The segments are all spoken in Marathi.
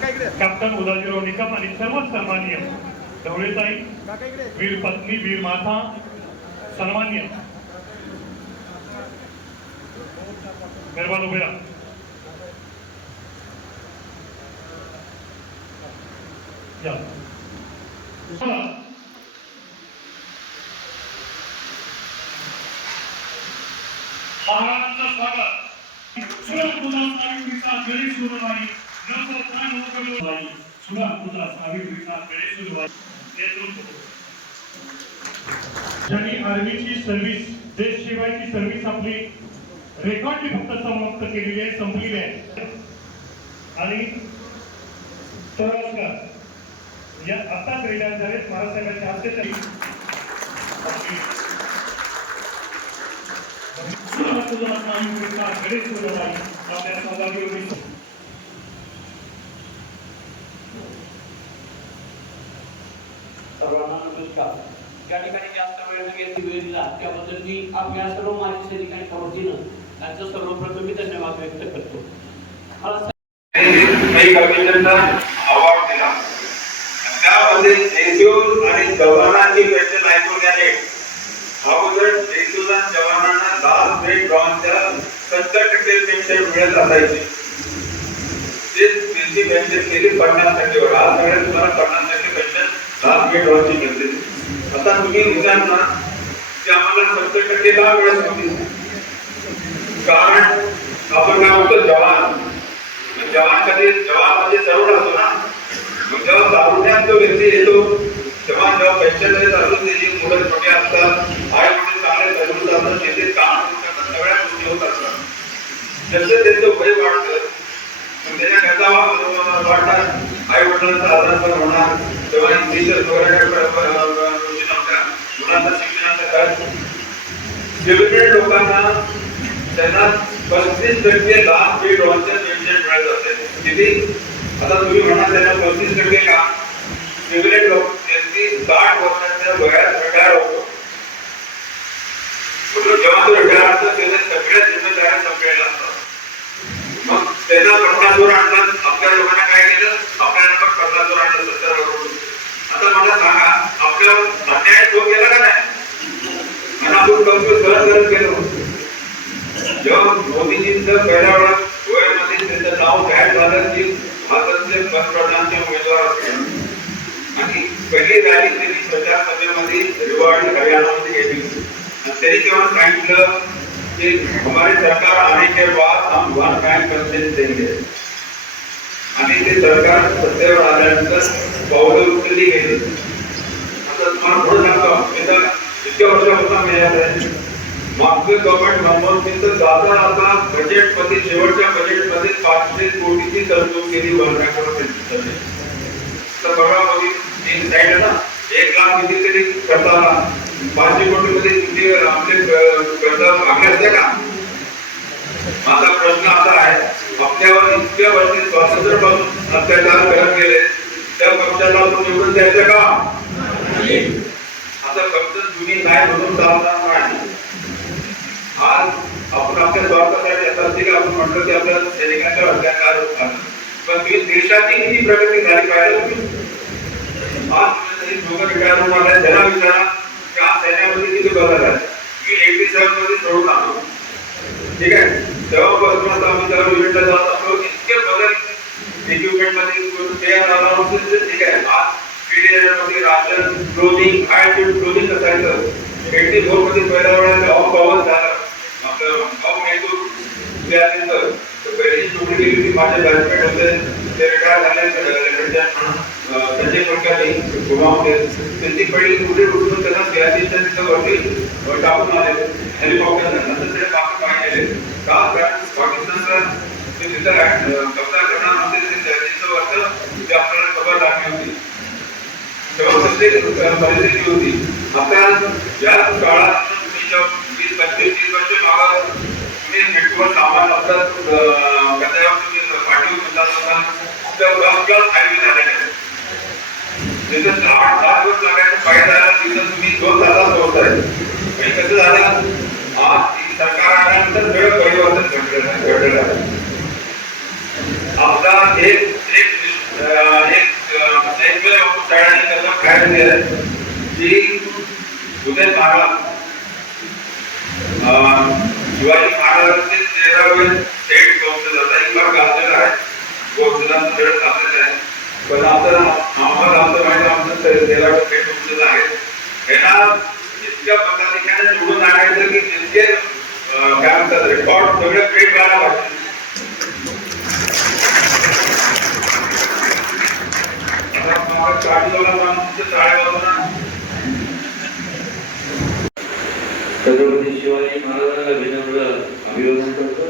कॅप्टन उदाजीराव निकम आणि सर्व सन्माननीय ढवळेताई वीर पत्नी वीर माता सन्मान्य मेहरबान उभे राहा. या. चला. महाराजांचं स्वागत गणेश सुरवाई ज्यांनी आर्मीची सर्व्हिस देश सेवाची सर्व्हिस आपली रेकॉर्डली फक्त समाप्त केलेली आहे संपलेली आहे आणि पुरस्कार या आता रिटायर झाले महाराष्ट्राच्या हस्ते तरी आपल्या सहभागी होती सर्वांना नमस्कार त्या ठिकाणी जास्त वेळ न घेता वेळ दिला त्याबद्दल मी आपल्या सर्व माजी सैनिकांच्या वतीनं त्यांचं सर्वप्रथम मी धन्यवाद व्यक्त करतो कमिशनचा अवॉर्ड दिला। त्यामध्ये जयदेव आणि जवानांची पेन्शन ऐकवण्याने अगोदर जयदेव जवानांना लास्ट ग्रेड ड्रॉनच्या सत्तर टक्के पेन्शन मिळत असायची. ते त्यांची पेन्शन केली पन्नास टक्केवर आज सगळ्यात तुम्हाला पन्नास लाभ पेन्शन लास्ट आता तुम्ही विचार ना की आम्हाला सत्तर टक्के लाभ मिळत नव्हती कारण आपण काय होतो जवान. जवान कधी जवान म्हणजे जरूर असतो ना. मग जेव्हा दारुण्यात तो व्यक्ती येतो तेव्हा जेव्हा पेन्शनमध्ये चालू त्याची मुलं छोटे असतात आई वडील चांगले जरूर जातात शेतीत काम सगळ्या गोष्टी होत असतात. जसं त्यांचं वय वाढतं त्याच्या कसा वाटतात आई वडिलांचा आधार पण होणार. तेव्हा शिक्षणाचा लोकांना त्यांना पस्तीस टक्के लाभ हे डॉलरच्या मिळत असेल किती? आता तुम्ही म्हणा त्यांना पस्तीस टक्के का? लोक त्यांची साठ वर्षाच्या वयात रिटायर होतो. जेव्हा तो रिटायर त्याच्या सगळ्या जिम्मेदाऱ्या संपलेल्या असतात मग त्याचा पन्नास वर आणतात आपल्या लोकांना काय केलं? आपल्याला पण पन्नास वर आणलं सत्तर वर आता मला सांगा आपल्या अन्याय तो केला का नाही? आणि आपण कम्प्युटर करत करत गेलो जेव्हा मोदीजींचं पहिल्या वेळा गोव्यामध्ये त्यांचं नाव जाहीर झालं की भारताचे पंतप्रधानचे उमेदवार असतील. आणि पहिली रॅली त्यांनी प्रचार सभेमध्ये रिवार्ड हरियाणामध्ये घेतली होती त्यांनी तेव्हा सांगितलं कि हमारे सरकार आने के बाद हम वन टाइम पेंशन देंगे आणि ते सरकार सत्तेवर आल्यानंतर पावलं उचलली गेली आता तुम्हाला पुढे सांगतो मी तर इतक्या वर्षापासून मी आहे मागचं गव्हर्नमेंट मनमोहन सिंग जाता आता बजेट शेवटच्या बजेट पाचशे कोटीची तरतूद केली वर्गाकडे पेन्शनसाठी तर बघा मोदी एक लाख माझा प्रश्न असा आहे आपल्यावर इतक्या वर्षी स्वातंत्र्य पासून अत्याचार करत गेले त्या पक्षाला आपण निवडून द्यायचं का आता फक्त जुनी नाही म्हणून चालणार नाही आज आपण आपल्या स्वार्थासाठी असते की आपण म्हणतो की आपल्या सैनिकांच्या अत्याचार होत आहे. पण तुम्ही देशाची किती प्रगती झाली पाहिजे तुम्ही आज तुम्ही दोघं रिटायर होऊन आले त्यांना विचारा की आज सैन्यामध्ये किती बदल आहे मी एटी सेव्हन मध्ये सोडून आलो ठीक आहे तेव्हापासून आता आम्ही त्या युनिटला जात इक्विपमेंटमध्ये ठीक आहे. आज मध्ये राशन क्लोथिंग हाय क्लोथिंग असायचं एटी फोरमध्ये पहिल्या वेळेला आपलं त्यानंतर पहिली होती माझे होते. ते रिटायर झाले संजय कुलकर्णी गोवामध्ये त्यांची पहिली उठून त्यांना वरती टाकून आले हेलिकॉप्टर नंतर ते टाकून बाहेर का कारण तिथं कब्जा करणार होते ते सियाचीचं वरचं ते आपल्याला खबर लागली होती तेव्हा प्रत्येक परिस्थिती होती आता या काळात तुम्ही वीस पंचवीस तीस वर्ष तुम्ही नेटवर्क सामान असतात पाठवून हायवे झालेले आठ दहा दिवस फायदा तिथं तुम्ही दोन तासात पोहोचताय आणि कसं झालं आज सरकार आल्यानंतर परिवर्तन घडलेलं आहे घडलेलं आहे आपला एक एक सगळ्यांनी कलम काय केलं की उदय महाराज अं, शिवाजी महाराजांचे तेरावे थेट एक भाग आहे. वंशजांचा खेळ आहे पण आता आम्हाला आमचं माहिती आमचं ते- थेट वंशज आहेत. यांना इतक्या पदाधिकाऱ्यांना निवडून आणायचं की जितके काय म्हणतात रेकॉर्ड सगळे फेक वाटतं छत्रपती शिवाजी महाराजांना विनम्र अभिवादन करतो.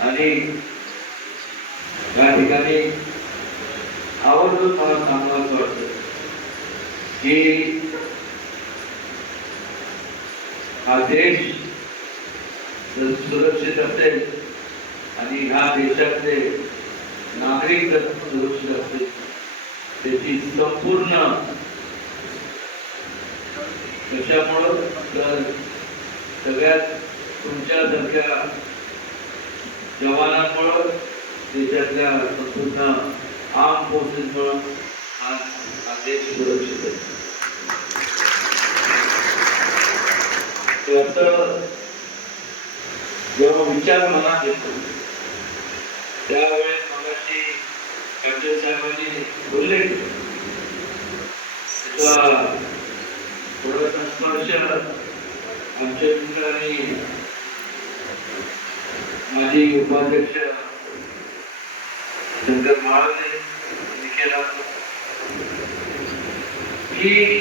आणि या ठिकाणी आवडतो मला सांगावं वाटतं की हा देश जर सुरक्षित असेल आणि ह्या देशातले नागरिक जर सुरक्षित असतील त्याची संपूर्ण कशामुळं? तर सगळ्यात तुमच्यासारख्या जवानांमुळं देशातल्या संपूर्ण आर्म फोर्सेसमुळं आज हा देश सुरक्षित आहे. त्याचं जेव्हा विचार मनात येतो त्यावेळेस मगाशी कर्जल साहेबांनी बोलले. आमच्या माजी उपाध्यक्ष शंकर महाराज केला. की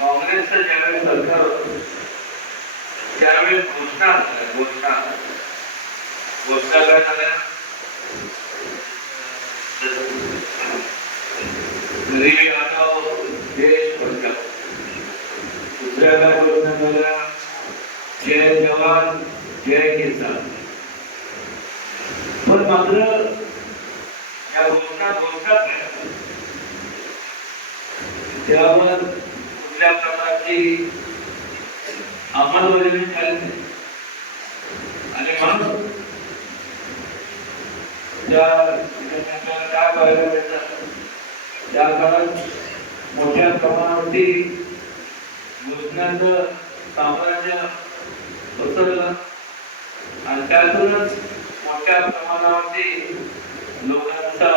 काँग्रेसचं ज्यावेळेस सरकार होतं त्यावेळेस घोषणा घोषणा. घोषणा काय झाल्या? देश जय जवान जय किसान. पण मात्र या घोषणा घोषणाच त्यावर कुठल्या प्रकारची अंमलबजावणी झाली नाही. आणि म्हणून त्या काय पाहायला मिळतं? त्या काळात मोठ्या प्रमाणावरती घोषणांचं साम्राज्य पसरलं. आणि त्यातूनच मोठ्या प्रमाणावरती लोकांचा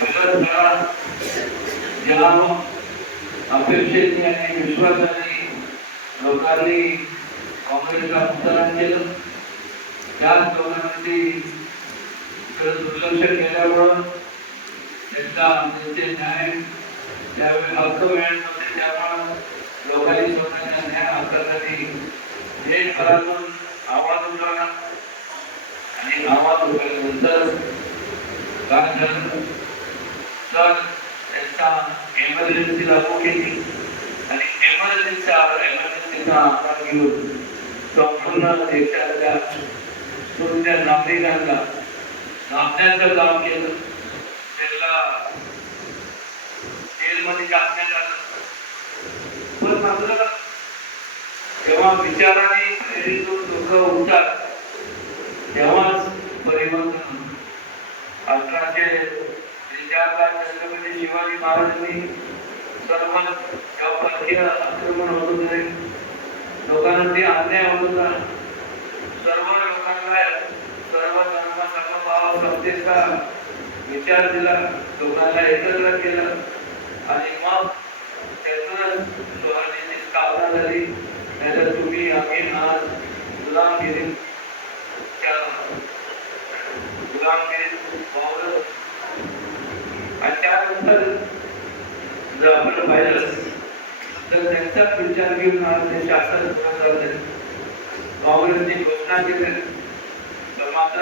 विरोध झाला ज्या अपेक्षेने आणि विश्वासाने लोकांनी काँग्रेसला मतदान केलं. त्याच लोकांनी दुर्लक्ष केल्यामुळं त्यांचा न्याय त्यावेळी हक्क मिळत नव्हते त्यामुळं लोकांनी स्वतःच्या न्याय हक्कासाठी देशभरातून आवाज उठवला. आणि आवाज उठवल्यानंतर काय झालं तर त्यांचा एमर्जन्सी लागू केली. आणि एमर्जन्सीचा एमर्जन्सीचा आधार घेऊन संपूर्ण देशातल्या शून्य नागरिकांना नापण्याचं काम केलं त्यांना जेलमध्ये टाकण्यात आलं. पण मात्र जेव्हा विचाराने प्रेरित होऊन लोक उठतात तेव्हाच परिवर्तन अठराशे त्रेचाळला छत्रपती शिवाजी महाराजांनी सर्व जेव्हा परकीय आक्रमण होत होते. लोकांना ते अन्याय होत होता. सर्व लोकांना सर्व धर्म सर्व भाव समतेचा विचार दिला. लोकांना एकत्र केलं. आणि मग त्यातूनच स्वराज्याची स्थापना झाली. नाहीतर तुम्ही आम्ही आज गुलामगिरी त्या गुलामगिरीत वावरत आणि त्यानंतर जर आपण पाहिलं तर त्यांचाच विचार घेऊन आज ते शासन काँग्रेसने घोषणा केली. तर मात्र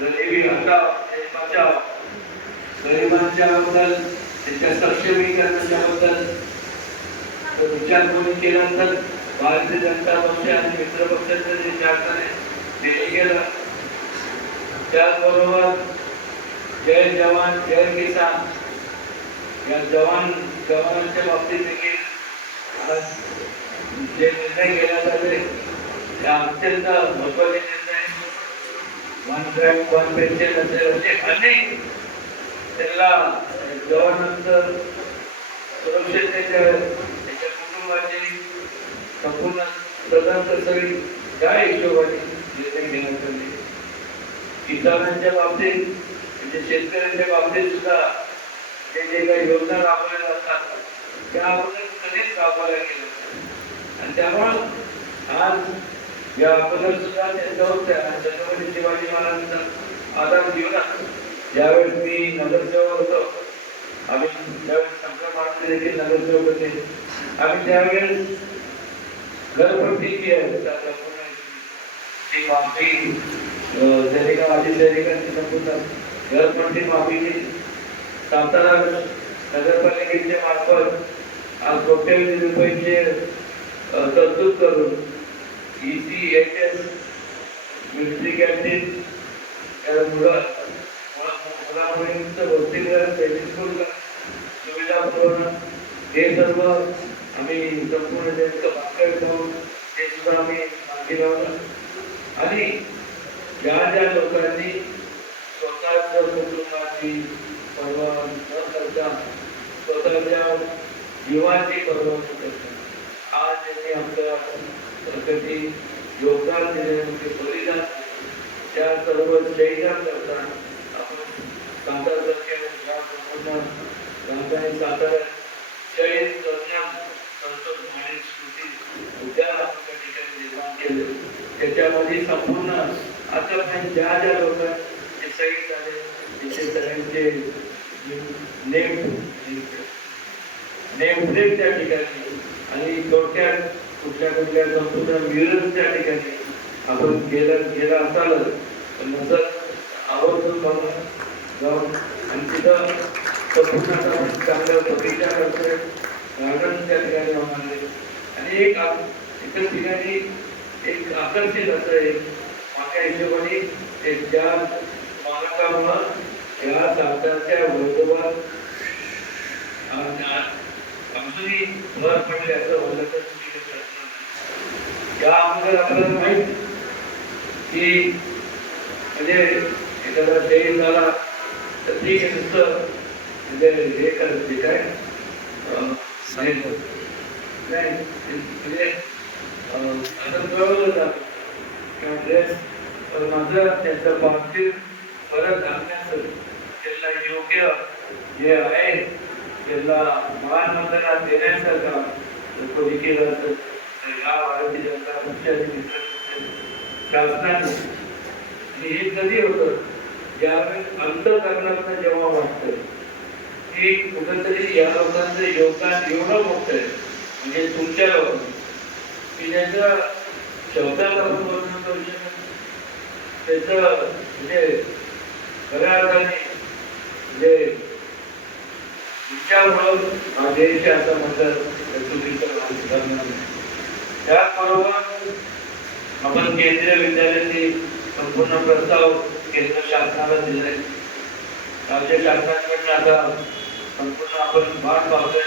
गरिबी हटाव देश बचाव गरिबांच्या बद्दल त्यांच्या सक्षमीकरणाच्याबद्दल विचार कोणी केल्यानंतर भारतीय जनता पक्ष आणि मित्र पक्षाचं जे शासनाने दिले गेलं. त्याचबरोबर जय जवान जय किसान. या जवान जवानांच्या बाबतीत देखील जे निर्णय घेण्यात आले ते अत्यंत महत्त्वाचे निर्णय. वन क्रॅक वन पेन्शन असेल असे अनेक त्यांना जेव्हानंतर सुरक्षित त्याच्या त्याच्या कुटुंबाची संपूर्ण प्रधान सगळी त्या हिशोबाने निर्णय घेण्यात आले. किसानांच्या बाबतीत म्हणजे शेतकऱ्यांच्या बाबतीत सुद्धा ते जे काही योजना राबवल्या जातात त्या अगोदर कधीच राबवल्या गेल्या आणि त्यामुळं आज या अगोदर सुद्धा त्यांच्यावर होत्या छत्रपती शिवाजी महाराजांचा आधार असतो ज्यावेळेस मी नगरसेवक होतो. आम्ही त्यावेळेस शंकर महाराज देखील नगरसेवक होते. आम्ही त्यावेळेस घरप्रती ती माफी सैनिका माजी सैनिकांची संपूर्ण घरप्रती माफी केली सातारा नगरपालिकेच्या मार्फत आज कोट्यवधी रुपयांचे तरतूद करून E C H S military canteen त्या मुलं मुलामुलींचं वसतिगृह ट्रेनिंग सुविधा पुरवणं हे सर्व आम्ही संपूर्ण त्यांचं वाक्य करून ते सुद्धा आम्ही मागे लावलं. आणि ज्या ज्या लोकांनी स्वतःच्या कुटुंबाची पर्वा न करता स्वतःच्या जीवाची पर्वा न करता आज त्यांनी आपल्या प्रगती योगदान दिले म्हणजे बलिदान दिले. त्या सर्व शहीदान करता सातारसारख्या या संपूर्ण सातारा शहीद स्मृती उद्यान आपण त्या ठिकाणी निर्माण केले त्याच्यामध्ये संपूर्ण आतापर्यंत ज्या ज्या लोकांचे शहीद झाले त्याचे सगळ्यांचे नेम नेमप्लेट त्या ठिकाणी आणि थोडक्यात कुठल्या कुठल्या संपूर्ण विरोध त्या ठिकाणी आपण गेलं गेला असाल तर नंतर आवर्जून बघा जाऊन आणि तिथं संपूर्ण आता करतोय. त्या ठिकाणी होणार आहे आणि एक आप- ठिकाणी एक आकर्षित असं एक माझ्या हिशोबाने ते ज्या स्मारकामुळं या सातारच्या वर्धमान अजूनही भर पडले असं म्हणलं तर या अगोदर आपल्याला माहीत की म्हणजे एखादा शहीद झाला तर ठीक आहे नुसतं म्हणजे हे करत ते काय अं, नाही म्हणजे ड्रेस माझं त्यांचं बाबतीत परत आणण्याचं त्याला योग्य जे आहे त्याला महानंदना वंदना कोणी केलं तर या भारतीय जनता पक्षाचे शासनाने हे कधी होतं? ज्यावेळी अंतकरणातनं जेव्हा वाटतं की कुठंतरी या लोकांचं योगदान एवढं मोठं आहे म्हणजे तुमच्या की ज्याचं शब्दात वर्णन करू शकत नाही. त्याचं म्हणजे खऱ्या अर्थाने म्हणजे तुमच्यामुळं हा देश असं म्हटलं तर त्याचबरोबर आपण केंद्रीय विद्यालयाची संपूर्ण प्रस्ताव केंद्र शासनाला दिलाय राज्य शासनाकडनं आता संपूर्ण आपण भाग पावतोय.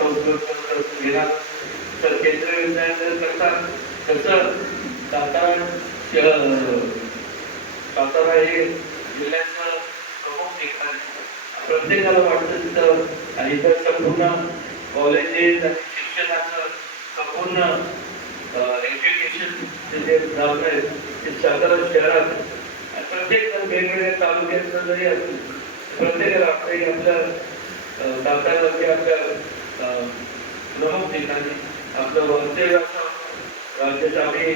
उपयोग घेणार तर केंद्रीय विद्यालय करतात तसं सातारा सातारा हे जिल्ह्याचं प्रमुख ठिकाण प्रत्येकाला वाटतं तिथं आणि इथं संपूर्ण कॉलेजेस आणि शिक्षणाचं संपूर्ण एज्युकेशन जे झालं आहेत ते सातारा शहरात प्रत्येक वेगवेगळ्या तालुक्यात जरी असेल प्रत्येकाला वाटतं की आपल्या अं, आपल्या प्रमुख ठिकाणी आपलं वर्तव्य असं आम्ही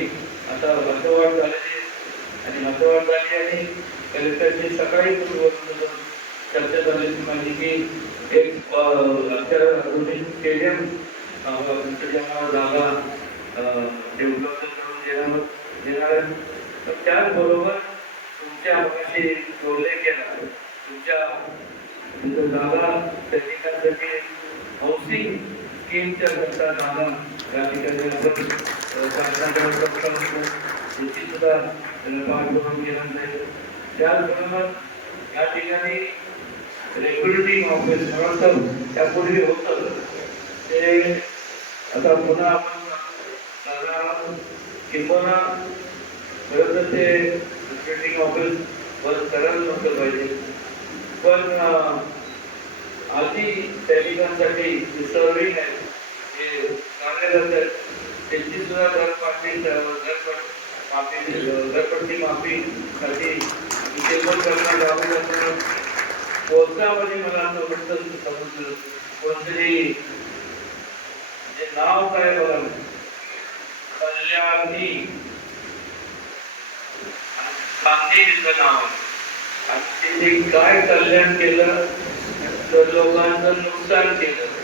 आता हद्दवाढ झालेली आणि हद्दवाढ झाली आणि कलेक्टरची सकाळी चर्चा झालेली माझी म्हणजे की एक अं, आमच्या स्टेडियम जागा जागा डेव्हलप करून देणार देणार त्याचबरोबर तुमच्या मगाशी उल्लेख केला तुमच्या म्हणजे दादा जागा सैनिकांसाठी हाऊसिंग स्कीमच्या करता दादा या ठिकाणी आपण शासनाकडे प्रस्ताव करू. त्याची सुद्धा त्याला पाठपुरावा केला जाईल त्याचबरोबर या ठिकाणी रेग्युलेटिंग ऑफिस म्हणून तर त्यापूर्वी होतं ते आता पुन्हा आपण करणार खरं तर ते ऑफिस बंद करायला पाहिजे. पण आधी सैनिकांसाठी सर्विंग आहे जे कार्यरत आहेत त्यांची सुद्धा माफी घरपट्टी माफीसाठी इथे पण करण्यात यावं कोणत्यामध्ये मला असं वाटतं समजलं कोणतरी जे नाव काय बघा. कल्याणी गांधी तिचं नाव आहे. आणि त्यांनी काय कल्याण केलं तर लोकांचं नुकसान केलं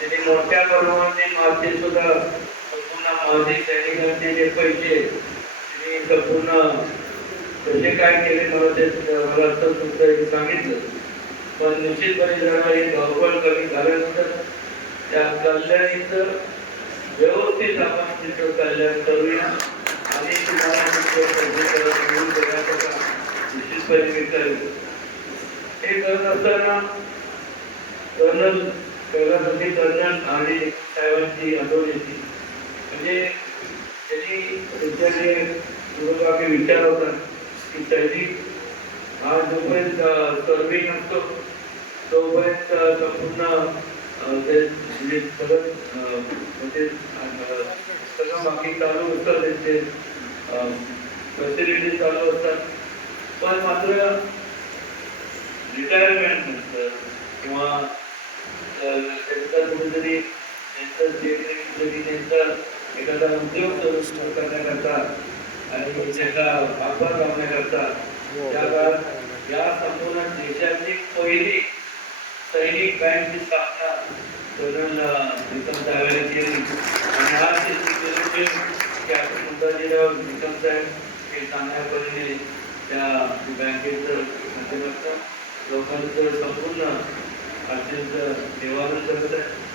तिने मोठ्या प्रमाणाने माझे सुद्धा संपूर्ण माझे सैनिकांचे जे पैसे तिने संपूर्ण कसे काय केले मला ते मला असं सुद्धा सांगितलं पण निश्चितपणे जरा हे गौरव कमी झाल्यानंतर त्या कल्याणीचं व्यवस्थित आपण तिथं कल्याण करूया. आणि तुम्हाला मिळून देण्याचा निश्चितपणे मी हे करत असताना कर्नल कर्नल आणि साहेबांची आठवण येते. म्हणजे त्यांनी त्यांच्याकडे विचार होता की सैनिक हा जोपर्यंत सर्विंग असतो तोपर्यंत संपूर्ण ते म्हणजे सगळं म्हणजे अं, सगळं बाकी चालू असतं त्यांचे फॅसिलिटी चालू असतात. पण मात्र रिटायरमेंट नंतर किंवा अं, त्यांचं कुठेतरी त्यांचं जे काही कुठेतरी त्यांचा एखादा उद्योग करण्याकरता आणि त्याचा वापर लावण्याकरता त्या काळात या संपूर्ण देशाची पहिली सैनिक बँकची स्थापना प्रीतम साहेबांनी केली आणि आज ते केली की आपण मुद्दाजीराव निकम साहेब हे चांगल्या पद्धतीने त्या बँकेचं माध्यमातून लोकांचं संपूर्ण अत्यंत निवारण करत आहे